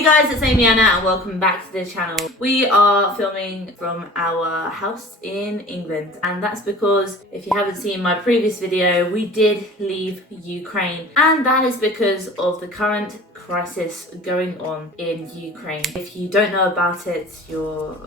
Hey guys, it's amyanna and welcome back to the channel. We are filming from our house in England, and that's because if you haven't seen my previous video, we did leave Ukraine, and that is because of the current crisis going on in Ukraine. If you don't know about it, you're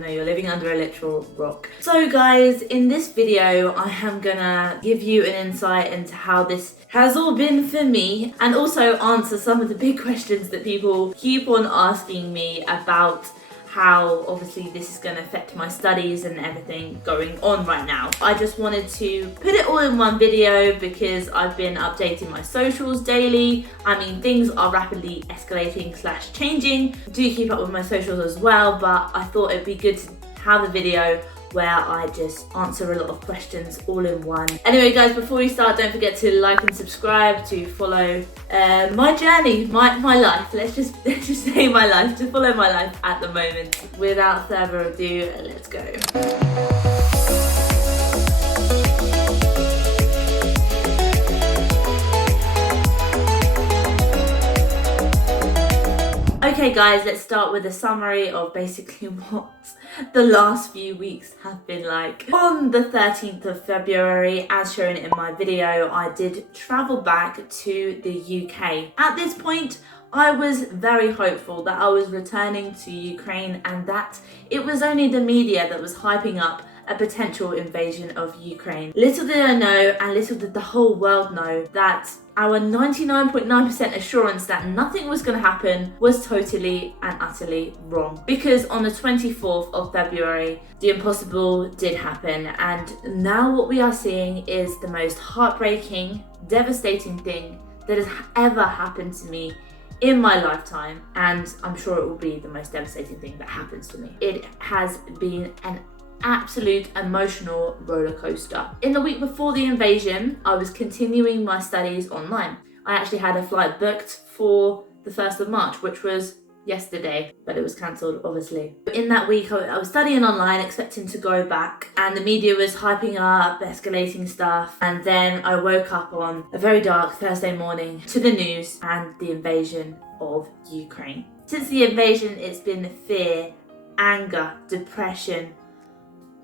living under a literal rock. So guys, in this video I am gonna give you an insight into how this has all been for me, and also answer some of the big questions that people keep on asking me about how obviously this is going to affect my studies and everything going on right now. I just wanted to put it all in one video because I've been updating my socials daily. I mean, things are rapidly escalating / changing. Do keep up with my socials as well, but I thought it'd be good to have a video where I just answer a lot of questions all in one. Anyway guys, before we start, don't forget to like and subscribe to follow my journey, my life. Let's just say my life, to follow my life at the moment. Without further ado, let's go. Okay guys, let's start with a summary of basically what the last few weeks have been like. On the 13th of February, as shown in my video, I did travel back to the UK. At this point, I was very hopeful that I was returning to Ukraine and that it was only the media that was hyping up a potential invasion of Ukraine. Little did I know, and little did the whole world know, that our 99.9% assurance that nothing was going to happen was totally and utterly wrong. Because on the 24th of February, the impossible did happen, and now what we are seeing is the most heartbreaking, devastating thing that has ever happened to me in my lifetime, and I'm sure it will be the most devastating thing that happens to me. It has been an absolute emotional roller coaster. In the week before the invasion, I was continuing my studies online. I actually had a flight booked for the 1st of March, which was yesterday, but it was cancelled obviously. In that week I was studying online, expecting to go back, and the media was hyping up, escalating stuff, and then I woke up on a very dark Thursday morning to the news and the invasion of Ukraine. Since the invasion, it's been fear, anger, depression.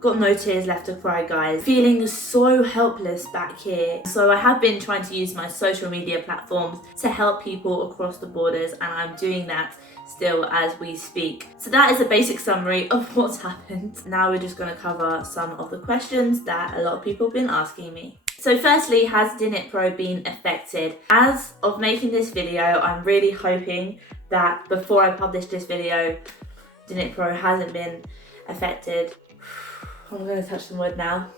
Got no tears left to cry, guys. Feeling so helpless back here. So I have been trying to use my social media platforms to help people across the borders, and I'm doing that still as we speak. So that is a basic summary of what's happened. Now we're just going to cover some of the questions that a lot of people have been asking me. So firstly, has Dnipro been affected? As of making this video, I'm really hoping that before I publish this video, Dnipro hasn't been affected. I'm going to touch some wood now.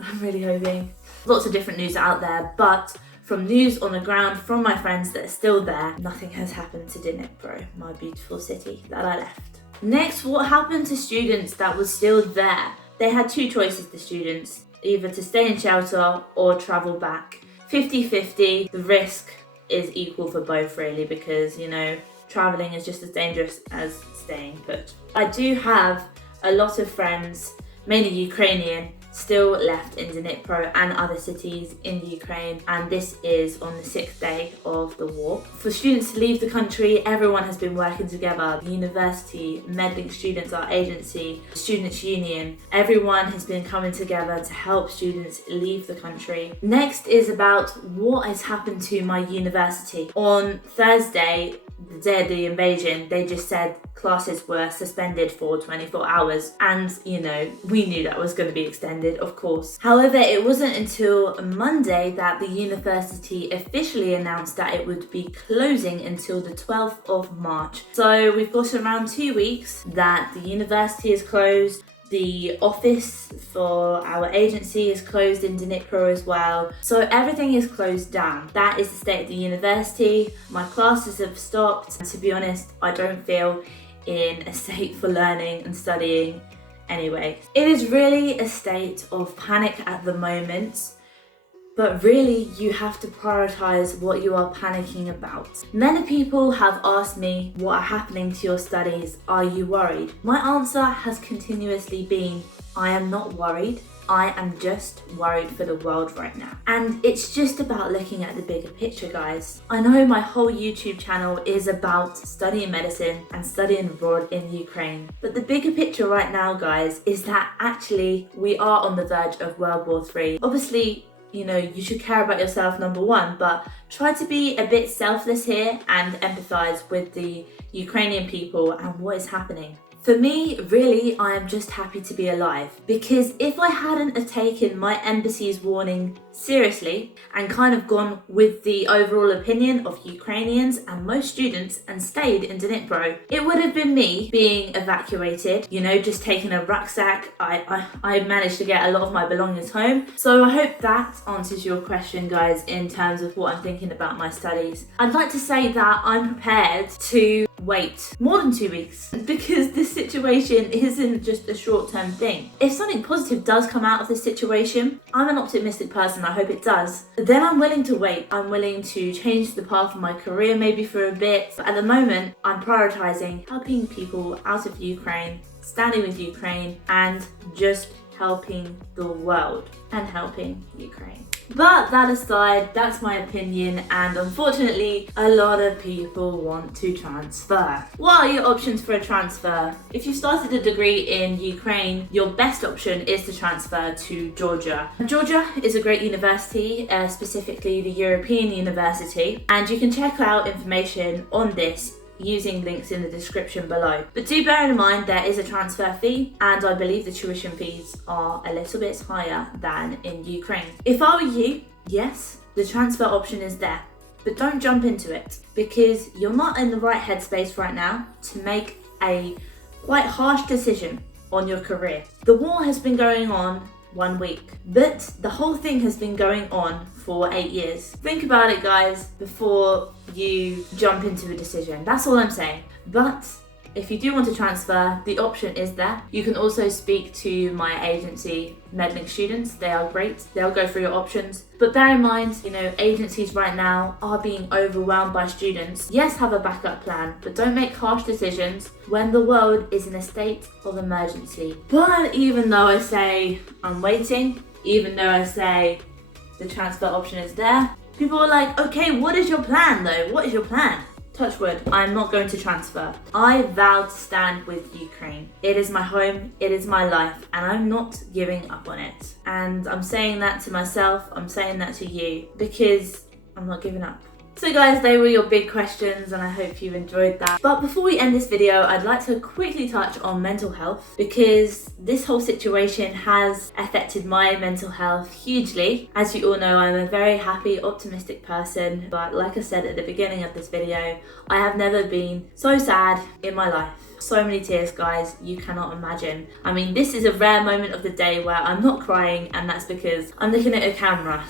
I'm really hoping. Lots of different news out there, but from news on the ground from my friends that are still there, nothing has happened to Dnipro, my beautiful city that I left. Next, what happened to students that were still there? They had two choices, the students, either to stay in shelter or travel back. 50-50, the risk is equal for both really, because traveling is just as dangerous as staying put. I do have a lot of friends, mainly Ukrainian, still left in Dnipro and other cities in Ukraine, and this is on the 6th day of the war. For students to leave the country, everyone has been working together. The university, Medlink Students, our agency, Students' Union, everyone has been coming together to help students leave the country. Next is about what has happened to my university. On Thursday, the day of the invasion, they just said classes were suspended for 24 hours, and we knew that was going to be extended, of course. However, it wasn't until Monday that the university officially announced that it would be closing until the 12th of March. So we've got around 2 weeks that the university is closed. The office for our agency is closed in Dnipro as well. So everything is closed down. That is the state of the university. My classes have stopped. And to be honest, I don't feel in a state for learning and studying anyway. It is really a state of panic at the moment. But really, you have to prioritize what you are panicking about. Many people have asked me what are happening to your studies. Are you worried? My answer has continuously been I am not worried. I am just worried for the world right now. And it's just about looking at the bigger picture, guys. I know my whole YouTube channel is about studying medicine and studying abroad in Ukraine. But the bigger picture right now, guys, is that actually we are on the verge of World War III. Obviously, you know, you should care about yourself, number one, but try to be a bit selfless here and empathize with the Ukrainian people and what is happening. For me, really, I am just happy to be alive, because if I hadn't have taken my embassy's warning seriously and kind of gone with the overall opinion of Ukrainians and most students and stayed in Dnipro, it would have been me being evacuated, you know, just taking a rucksack. I managed to get a lot of my belongings home. So I hope that answers your question, guys, in terms of what I'm thinking about my studies. I'd like to say that I'm prepared to wait more than 2 weeks, because this situation isn't just a short-term thing. If something positive does come out of this situation, I'm an optimistic person, I hope it does, then I'm willing to wait. I'm willing to change the path of my career maybe for a bit, but at the moment I'm prioritizing helping people out of Ukraine, standing with Ukraine, and just helping the world and helping Ukraine. But that aside, that's my opinion, and unfortunately a lot of people want to transfer. What are your options for a transfer? If you've started a degree in Ukraine, your best option is to transfer to Georgia. Georgia is a great university, specifically the European University, and you can check out information on this using links in the description below. But do bear in mind there is a transfer fee, and I believe the tuition fees are a little bit higher than in Ukraine. If I were you, yes, the transfer option is there, but don't jump into it, because you're not in the right headspace right now to make a quite harsh decision on your career. The war has been going on 1 week, but the whole thing has been going on for 8 years. Think about it, guys, before you jump into a decision. That's all I'm saying. But if you do want to transfer, the option is there. You can also speak to my agency, Medlink Students. They are great. They'll go through your options. But bear in mind, you know, agencies right now are being overwhelmed by students. Yes, have a backup plan, but don't make harsh decisions when the world is in a state of emergency. But even though I say I'm waiting, even though I say the transfer option is there, people are like, okay, what is your plan though? What is your plan? Touch wood, I'm not going to transfer. I vow to stand with Ukraine. It is my home, it is my life, and I'm not giving up on it. And I'm saying that to myself, I'm saying that to you, because I'm not giving up. So guys, they were your big questions, and I hope you enjoyed that. But before we end this video, I'd like to quickly touch on mental health, because this whole situation has affected my mental health hugely. As you all know, I'm a very happy, optimistic person, but like I said at the beginning of this video, I have never been so sad in my life. So many tears, guys, you cannot imagine. I mean, this is a rare moment of the day where I'm not crying, and that's because I'm looking at a camera,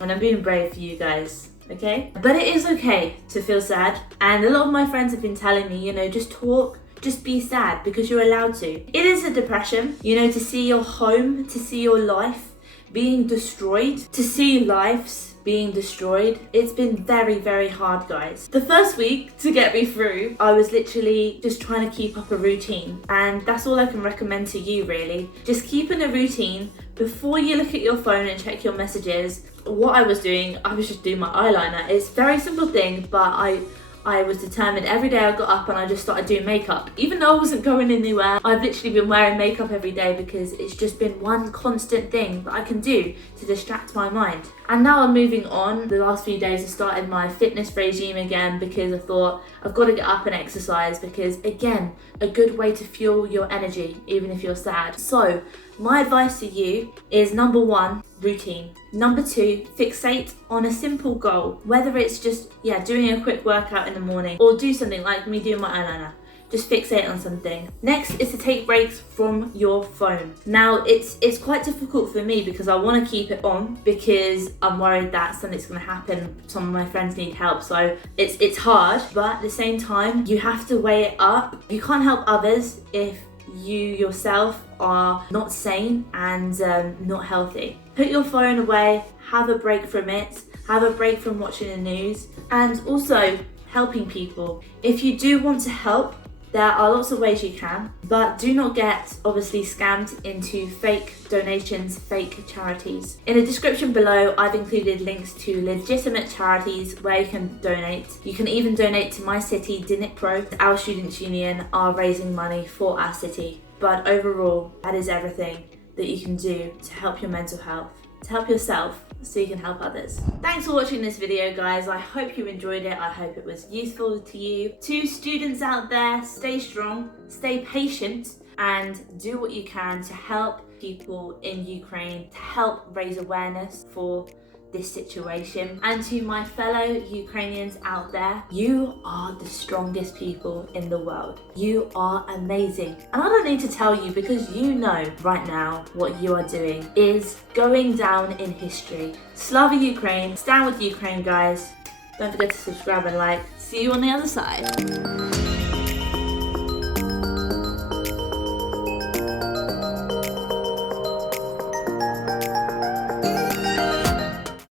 and I'm being brave for you guys. Okay? But it is okay to feel sad, and a lot of my friends have been telling me, you know, just talk, just be sad, because you're allowed to. It is a depression, you know, to see your home, to see your life being destroyed, to see lives being destroyed. It's been very, very hard, guys. The first week to get me through, I was literally just trying to keep up a routine, and that's all I can recommend to you, really. Just keeping a routine before you look at your phone and check your messages. What I was doing, I was just doing my eyeliner. It's a very simple thing, but I was determined. Every day I got up and I just started doing makeup. Even though I wasn't going anywhere, I've literally been wearing makeup every day, because it's just been one constant thing that I can do to distract my mind. And now I'm moving on. The last few days I started my fitness regime again, because I thought I've got to get up and exercise, because again, a good way to fuel your energy even if you're sad. So my advice to you is, number one, routine. Number two, fixate on a simple goal, whether it's just doing a quick workout in the morning, or do something like me doing my eyeliner. Just fixate on something. Next is to take breaks from your phone. Now it's quite difficult for me, because I want to keep it on, because I'm worried that something's going to happen. Some of my friends need help, so it's hard, but at the same time you have to weigh it up. You can't help others if you yourself are not sane and not healthy. Put your phone away, have a break from it, have a break from watching the news, and also helping people. If you do want to help, There are lots of ways you can, but do not get obviously scammed into fake donations, fake charities. In the description below, I've included links to legitimate charities where you can donate. You can even donate to my city, Dnipro. Our students' union are raising money for our city. But overall, that is everything that you can do to help your mental health, to help yourself, so you can help others. Thanks for watching this video, guys. I hope you enjoyed it. I hope it was useful to you. To students out there, stay strong, stay patient, and do what you can to help people in Ukraine, to help raise awareness for this situation. And to my fellow Ukrainians out there, you are the strongest people in the world. You are amazing. And I don't need to tell you, because you know right now what you are doing is going down in history. Slava Ukraine, stand with Ukraine, guys. Don't forget to subscribe and like. See you on the other side.